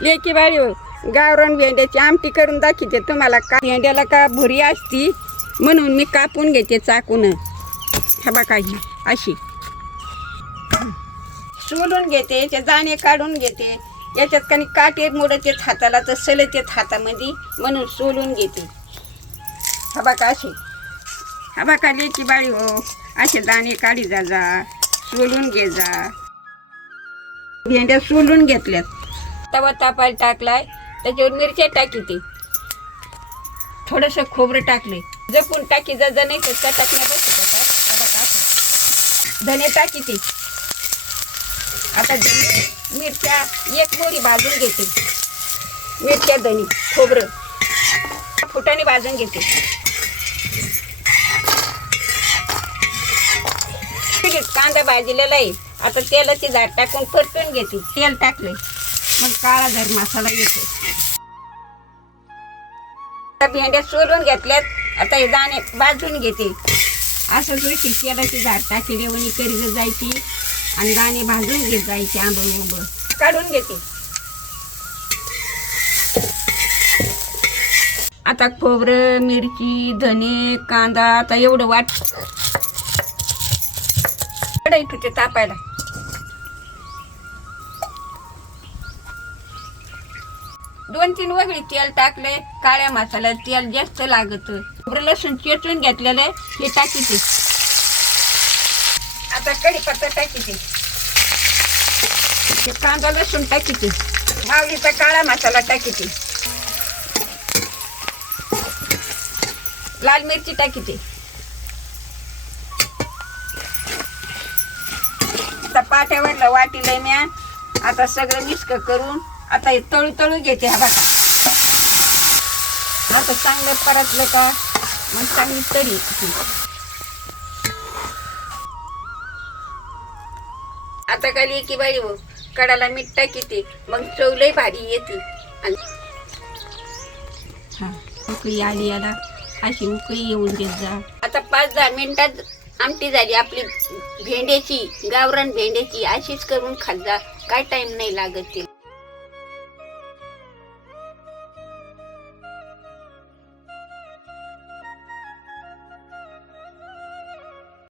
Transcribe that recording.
लेकी बाळी हो गावरान भेंड्याची आमटी करून दाखवते तुम्हाला का? भेंड्याला का भुरी असती? म्हणून मी कापून घेते चाकून. हबा बघा अशी. सोलून घेते याचे दाणे काढून घेते. याच्यात काही काटे मोडत येत हाताला तर सलत येत हातामध्ये म्हणून सोलून घेते. हा का असे हा बघा लेकी बाळी हो. असे दाणे काढी जा जा सोलून घे जा. भेंड्या सोलून घेतल्यात. तवा तापायला टाकलाय त्याच्यावर मिरच्या टाकी ते. थोडंसं खोबरं टाकले जपून टाकी जा जण तर त्या टाकण्या बसत धने टाकी ते. आता मिरच्या एक मोरी भाजून घेते. मिरच्या धनी खोबरं. फुटाने भाजून घेते. कांदा भाजलेला आहे. आता तेलाची झाड टाकून परतून घेते. तेल टाकले मग काळा धर मसाला येतो. भेंड्या सोलून घेतल्यात. आता हे दाणे भाजून घेते. असं तुळशी तेलाची झाड टाकी रेवणी करीत जायची आणि दाणे भाजून घेत जायचे आंब उंब काढून घेते. आता खोबरं मिरची धने कांदा आता एवढं वाट. तापायला. दोन तीन वगळी तेल टाकले काळ्या मसाला तेल जास्त लागत. खोबरं लसूण चेचून घेतलेलं हे टाकीते. आता कढीपत्ता टाकीते. हे कांदा लसूण टाकीते. मावळीचा काळा मसाला टाकीते. लाल मिरची टाकीते. आता पाट्यावरलं वाटीला म्या. आता सगळं मिक्स करून आता हे तळू तळू घेते हा बघा आता चांगलं परतलं का? मग चांगली तळी. आता काय की बाई हो कडाला मीठ टाकीते मग चवलंय भारी येते. हा उकळी आली याला. अशी उकळी येऊन देत जा. आता पाच दहा मिनिटात आमटी झाली आपली भेंड्याची गावरान भेंड्याची अशीच करून खात जा. काय टाइम नाही लागत ते.